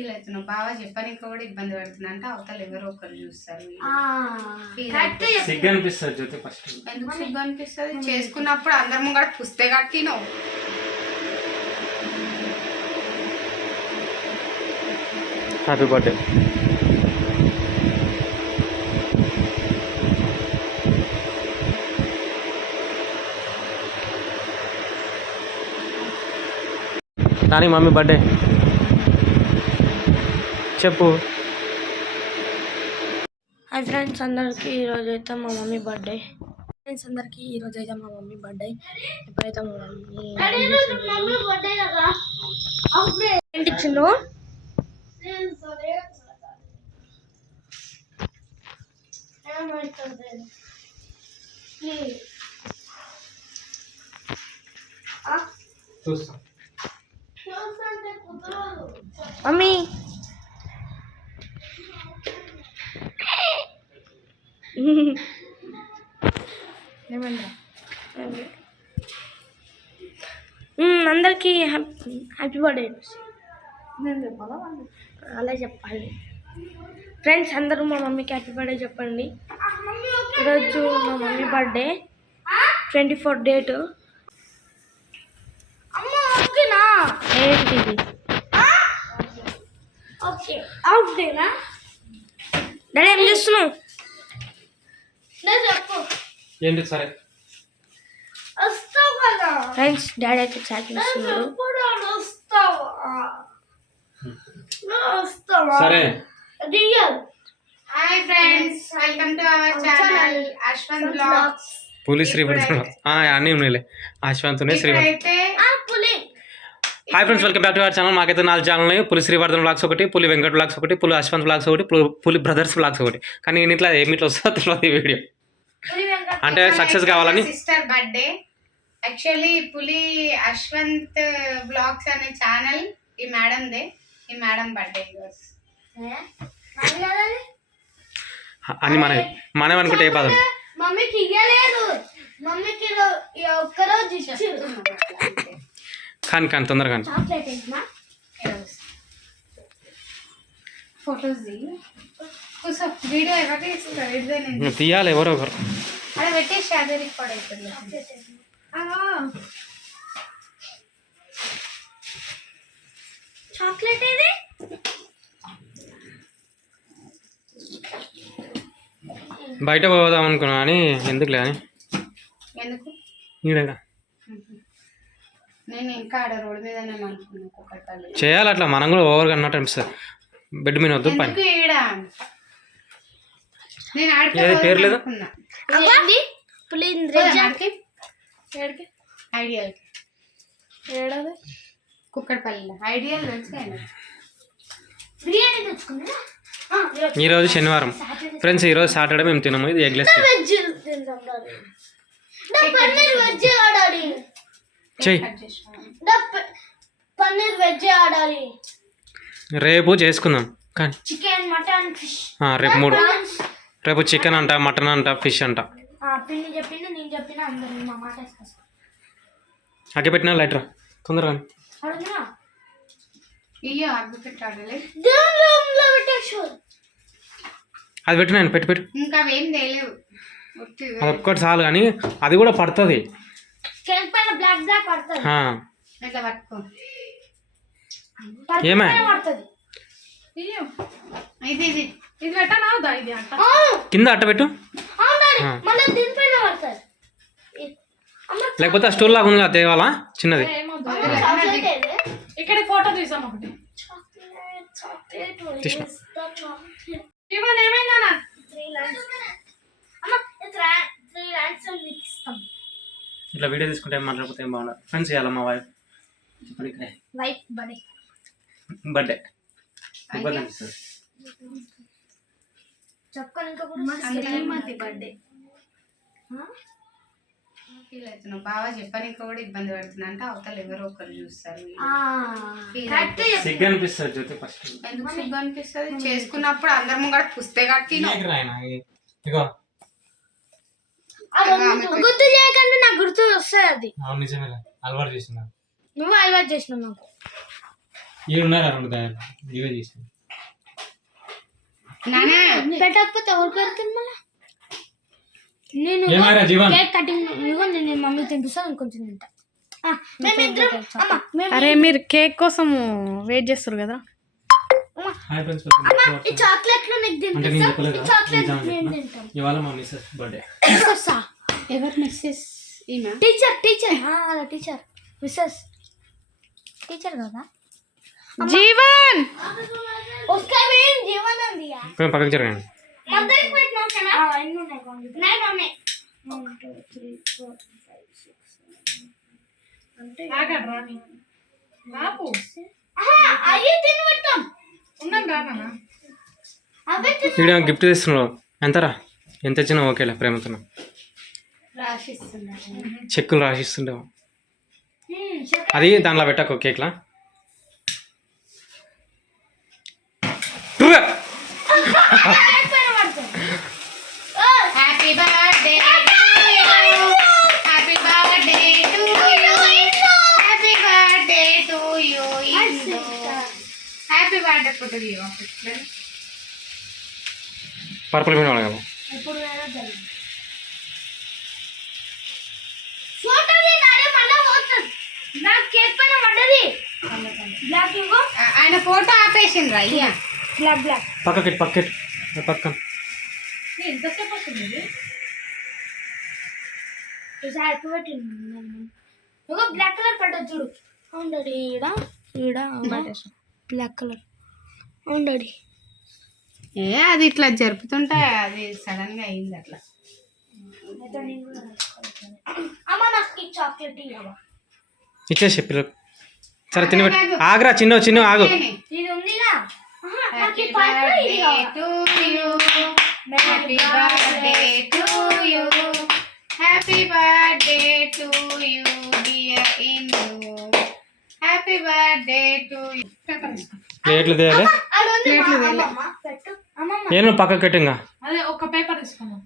Feel అవుతున్నావు బాగా చెప్పడానికి కూడా ఇబ్బంది పడుతున్నా అంటే అవతల ఎవరో ఒకరు చూస్తారు. సిగ్గు అనిపిస్తుంది జ్యోతి ఫస్ట్. ఎందుకు సిగ్గు అనిపిస్తుంది? చేసుకున్నప్పుడు అందరి ముంగడ పుస్తే కట్టినావు. Happy birthday. Nani mummy birthday చెప్పు. హాయ్ ఫ్రెండ్స్ అందరికీ ఈరోజు అయితే మా మమ్మీ బర్త్డే. ఇప్పుడైతే మా మమ్మీ ఏంటి ఇచ్చిండు? చూస్తా మమ్మీ అందరికీ హ్యాపీ బర్త్డే. అలా చెప్పాలి ఫ్రెండ్స్. అందరూ మా మమ్మీకి హ్యాపీ బర్త్డే చెప్పండి. ఈరోజు మా మమ్మీ బర్త్డే 24 డేట్. ఏంటిది? డాడీ ఏం చేస్తున్నావు? ఏంటి? సరే ఫ్రెండ్స్ డాడీ అయితే చాట్ చేస్తున్నాడు. సరే. Hi friends, welcome to our channel Ashwanth blogs. పులి శ్రీవర్ధన్ అన్నీ ఉన్నాయిలే. అశ్వంతునే శ్రీవర్ధన్. అయితే hi friends, welcome back to our channel. మాకైతే 4 ఛానల్ ఉన్నాయి. పులి శ్రీవర్ధన్ బ్లాగ్స్ ఒకటి, పులి వెంకట్ బ్లాగ్స్ ఒకటి, పులి అశ్వంత్ బ్లాగ్స్ ఒకటి, పులి బ్రదర్స్ బ్లాగ్స్ ఒకటి. కానీ ఇట్లా ఏమిట్లో వస్తుందో తెలియదు ఈ వీడియో. అంటే సక్సెస్ కావాలని సిస్టర్ బర్త్డే. యాక్చువల్లీ పులి అశ్వంత్ బ్లాగ్స్ అనే ఛానల్ ఈ మేడందే. ఈ మేడం బర్త్డే అని మనం అనుకుంటే ఏ పదం. మమ్మీకి ఇవ్వలేదు, మమ్మీకి ఒక్కరోజు కానీ తొందరగా ఫొటోస్ వీడియో ఎవరు తీస్తారు? తీయాలి ఎవరో ఒకరు. అలా పెట్టేసి అదే రికార్డ్ అవుతుంది. చాక్లెట్ ఏది? బయట పోదాం అనుకున్నా అని ఎందుకులే అని. ఎందుకు? ఈడగా నేను ఇంకా ఆడ రోడ్డు మీద అనుకున్నాను. చేయాలి అట్లా, మనం కూడా ఓవర్గా అన్నట్టు అనిపిస్తుంది. బెడ్ మీద వద్దు పైన. ఏది పేరు లేదు. ఐడియల్ కుక్కడపల్లి ఐడియల్ ఈరోజు శనివారం ఫ్రెండ్స్. ఈరోజు సాటర్డే మేము తినము. ఇది ఎగ్లెస్ రేపు చేసుకుందాం. కానీ చికెన్, మటన్, ఫిష్. రేపు 3. రేపు చికెన్ అంట, మటన్ అంట, ఫిష్ అంట. అగ్గి పెట్టినా లైటర్ తొందరగా అది పెట్టినా పెట్టు. ఇంకా అవేం తెలియవు. అది ఒక్కటి చాలు. కానీ అది కూడా పడుతుంది. ఏమే కింద అట్ట పెట్టు. లేకపోతే ఆ స్టోర్ లాగా ఉంది కదా తేవాలా చిన్నది. ఇక్కడ ఫోటో తీసాం ఒకటి. ఇట్లా వీడియో తీసుకుంటే మాట్లాడిపోతే ఏం బాగుండదు. ఫ్రెండ్స్ ఇవ్వాలి మా వైఫ్ బర్త్డే ఫీల్ అవుతున్నావు బాగా చెప్పడానికి కూడా ఇబ్బంది పడుతున్నా అంటే అవతల ఎవరో ఒకరు చూస్తారు. సిగ్గు అనిపిస్తుంది జ్యోతి ఫస్ట్. ఎందుకు సిగ్గు అనిపిస్తుంది? చేసుకున్నప్పుడు అందరి ముంగడ పుస్తే కట్టినావు. గుర్తు చేయకుండా నాకు గుర్తు వస్తుంది. అది నిజమే, అలవాటు చేసిన నువ్వు అలవాటు చేసినావు నాకు. ఇవి ఉన్నారా రెండు దాయాలు ఇవే తీసుకుని నానా పెట్టకపోతే ఎవరు పెడుతుంది మళ్ళీ నేను ఏమారా జీవన్ కేక్ కటింగ్ నేను మమ్మీ తినిపిస్తాను కొంచెం తింటా అరే మీరు కేక్ కోసం వెయిట్ చేస్తారు కదా. హాయ్ ఫ్రెండ్స్ ఈ చాక్లెట్లు నీకు అంటే నేను చెప్పలేదు తినిపిస్తా చాక్లెట్ నేను తింటాను ఇవాళ మా మిస్సెస్ బర్త్డే ఎవరు మిస్సెస్ ఈమె టీచర్ అలా టీచర్ మిస్సెస్ టీచర్ కదా జీవన్ उसका मेन जीवन ఉంది यार కొంచెం పక్కకి జరగండి మధ్యకి పెట్టినా కదా ఎన్ని ఉన్నాయి కాండి నైన్ ఉన్నాయి 1 2 3 4 5 6 అంటే ఆగడ్రాని బాపు అయ్యి తిని పెడతాం ఉన్నాం రానా అవే వీడియో గిఫ్ట్ తీస్తున్నావు ఎంతరా ఎంత ఇచ్చినా ఓకేలే ప్రేమతో రాసిస్తున్నారు. చెక్కులు రాసిస్తుండేవా అది దాంట్లో పెట్టకు కేక్లా happy birthday happy birthday to you happy birthday to you happy birthday photo తీయో పర్పుల్ మీద అడగాలి ఇప్పుడు వేరే జరిగింది ఫోటో తీయాలి మళ్ళా పోతుంది నా కేక్ పైన పడ్డది బ్లాక్ ఇగో ఆయన ఫోటో ఆపేసిండ్రా అయ్యా బ్లాక్ పక్కకి పక్కన ఎంతసేపు వస్తుంది చూసారు పెట్టింది ఇగో బ్లాక్ కలర్ పడ్డది చూడు అవును డాడీ ఈడ బ్లాక్ కలర్ అవును డాడీ అది ఇట్లా జరుపుతుంటే అది సడన్ గా అయింది అట్లా. అమ్మ నాకు చాక్లెట్ ఇవ్వవా ఇచ్చేసి పిల్లలు సరే తిని ఆగరా చిన్న ఆగు ఇది ఉందిగా happy birthday to you happy birthday to you happy birthday to you dear Indu happy birthday to you. ప్లేట్లు తేయాలి పెట్టు అమ్మమ్మ నేను పక్కకి పెట్టింగా అదే ఒక పేపర్ తీసుకున్నాం.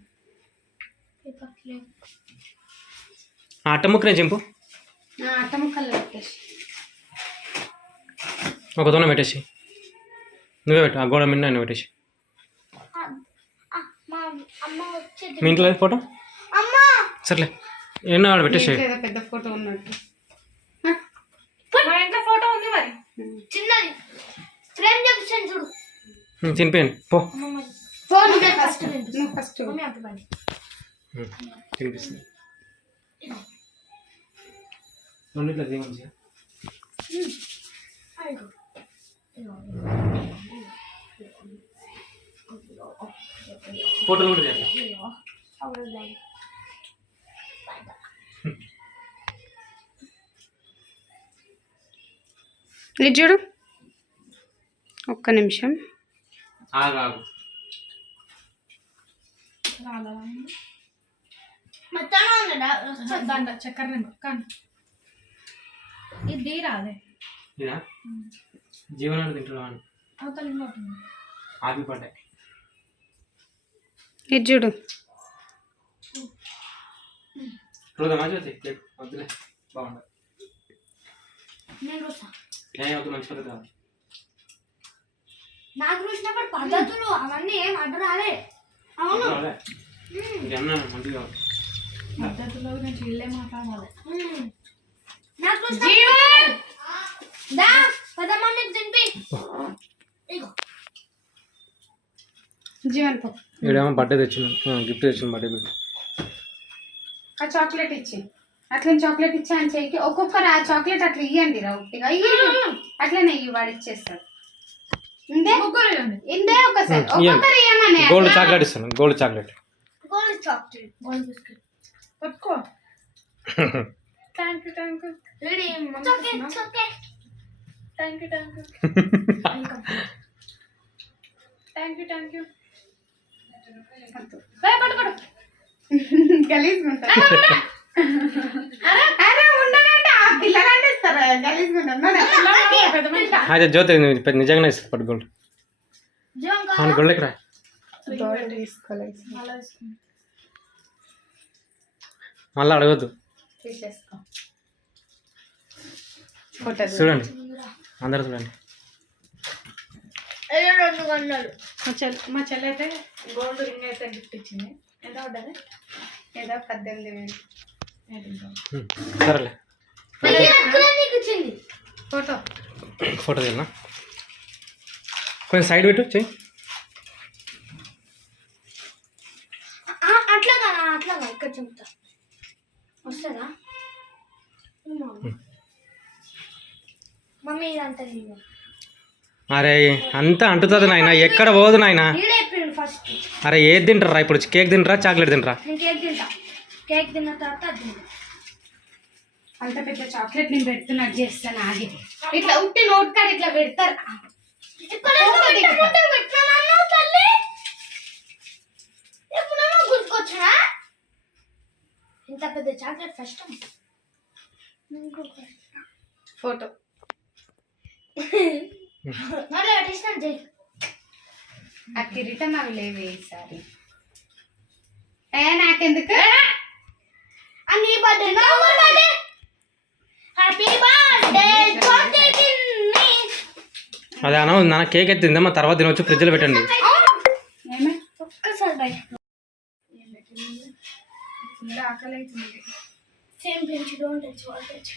అట్ట ముక్కనే చింపు అట్ట ముక్కలు పెట్టేసి ఒక దొన పెట్టేసి నువ్వే పెట్టు ఆ గోడ మిన్న పెట్టేసి మా అమ్మ వచ్చేది మీ ఇంట్లో లేదు ఫోటో అమ్మ సర్లే ఎన్నో ఆడ పెట్టేసి ఏదో పెద్ద ఫోటో ఉన్నట్టు. మా ఇంట్లో ఫోటో ఉంది మరి. చిన్నది ఫ్రేమ్ చేపించాను చూడు తినిపోయాను పో అమ్మమ్మ ఫోన్ ఫస్ట్ నువ్వు ఫస్ట్ మమ్మీ అప్పుడు తినిపిస్తుంది రెండిట్లో తీ మంచిగా ఫోటోలు కూడా తీయాలి ఇది చూడు ఒక్క నిమిషం. ఆగు దండ చక్కెర నింపు కానీ ఇది రాదే ఇదా జీవనాన్ని తింటున్నాను అవతల ఇంకోటి హ్యాపీ బర్త్డే ఇది చూడు రోజు మంచిగా కేక్ వద్దులే బాగుండదు నేను చూసా ఏ వద్దు మంచి పద్ధతి కాదు నాకు చూసినప్పుడు పద్ధతులు అవన్నీ ఏం అడ్డు రాలే అవును ఇంకేమన్నా మంచిగా పద్ధతిలో నేను వీళ్ళే మాట్లాడాలి. నాకు జీవన్ దా పెద్ద మమ్మీకి తినిపి ఇగో జీవన్ పో ఈడేమో బర్త్డే తెచ్చిన గిఫ్ట్ తెచ్చిన బర్త్డే గిఫ్ట్ ఆ చాక్లెట్ ఇచ్చి అట్లా చాక్లెట్ ఇచ్చా అని చెయ్యి ఒక్కొక్కరు ఆ చాక్లెట్ అట్లా ఇవ్వండి రా ఉట్టిగా అట్లనే ఇవి వాడు ఇచ్చేస్తాడు. ఇందే ముగ్గురు ఇవ్వండి. ఇందే ఒకసారి ఒక్కొక్కరు ఇవ్వమని గోల్డ్ చాక్లెట్ ఇస్తాను gold chocolate gold chocolate gold biscuit పట్టుకో. Thank you ready chocolate chocolate thank you పడు గలీజ్ ఉంటారు. అరే ఉండనంటే ఆ పిల్లలంటే ఇస్తారు గలీజ్ ఉంటారు. అయితే జ్యోతి నిజంగానే ఇస్తుంది పట్టు గోల్డ్ జీవన్ అవును గోల్డ్ ఎక్కడ తీసుకోలేదు మళ్ళీ అడగద్దు తీసేసుకో ఫోటో చూడండి అందరూ చూడండి 2 గంటలు. మా చెల్లి అయితే గోల్డ్ రింగ్ అయితే గిఫ్ట్ ఇచ్చింది. ఎంత పడ్డది? ఏదో 18,000. సరేలే నీకు ఇచ్చింది ఫోటో ఫోటో తీయనా కొంచెం సైడ్ పెట్టు చెయ్యి. అట్లా ఇక్కడ చెప్తా వస్తుందా మమ్మీ ఇదంతా నీవు అరే అంతా అంటుతుంది నాయన, ఎక్కడ పోదు నాయన. ఫస్ట్ అరే ఏది తింటారా ఇప్పుడు? కేక్ తింటారా చాక్లెట్ తింటారా? నేను కేక్ తింటా. కేక్ తిన్న తర్వాత అది తింటా. అంత పెద్ద చాక్లెట్ నేను పెడుతున్నట్టు చేస్తాను. ఆగి ఇట్లా ఉట్టి నోట్ కాడ ఇట్లా పెడతారు. గుర్తుకొచ్చా ఇంత పెద్ద చాక్లెట్ ఫస్ట్ ఫోటో ఆ కిరీటం అవి లేవు ఈసారి. నాకెందుకు నీ బర్త్డే హ్యాపీ బర్త్డే అదే అన్న నాన్న కేక్ ఎత్తిందా, మా తర్వాత తినవచ్చు, ఫ్రిడ్జ్లో పెట్టండి. ఒక్కసారి ఫుల్ ఆకలి అవుతుంది. సేమ్ పెంచి డోంట్ టచ్ వాల్ టచ్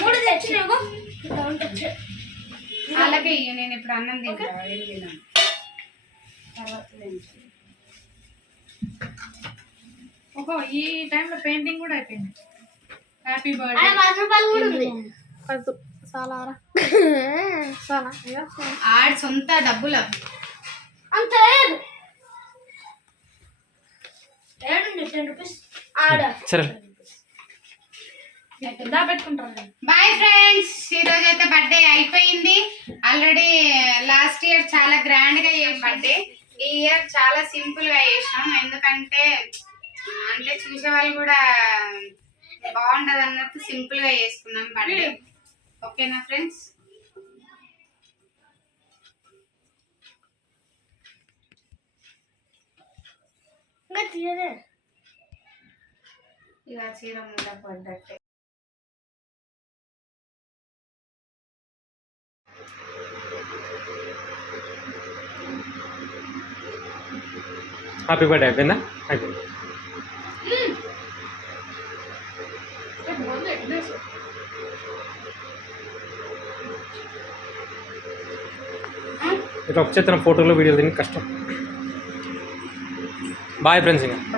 3 తెచ్చినావు డోంట్ టచ్. అలాగే ఇయ్య, నేను ఇప్పుడు అన్నం తింటా. ఏం తిన్నాను తర్వాత తింటా. ఓహో ఈ టైంలో పెయింటింగ్ కూడా అయిపోయింది. హ్యాపీ అలా బర్త్డే. 10 రూపాయలు కూడా ఉంది. చాలా ఆడి సొంత డబ్బులు అవి. అంత లేదు 10 రూపీస్ ఆడ సరే దా పెట్టుకుంటారు. బాయ్ ఫ్రెండ్స్, ఈ రోజు అయితే బర్త్డే అయిపోయింది. ఆల్రెడీ లాస్ట్ ఇయర్ చాలా గ్రాండ్ గా చేసాం బర్త్డే. ఈ ఇయర్ చాలా సింపుల్ గా చేసినాం. ఎందుకంటే అంటే చూసే వాళ్ళు కూడా బాగుండదు అన్నట్టు సింపుల్ గా చేసుకున్నాం బర్త్డే. ఓకేనా ఫ్రెండ్స్? ఇంకా తీయలే ఇక చీర మూల పడ్డట్టే. హ్యాపీ బర్త్డే అయిపోయిందా? అయిపోయింది. ఇట్లా ఒక చేతన ఫోటోలో వీడియోలు తిని కష్టం. బాయ్ ఫ్రెండ్స్ ఇంకా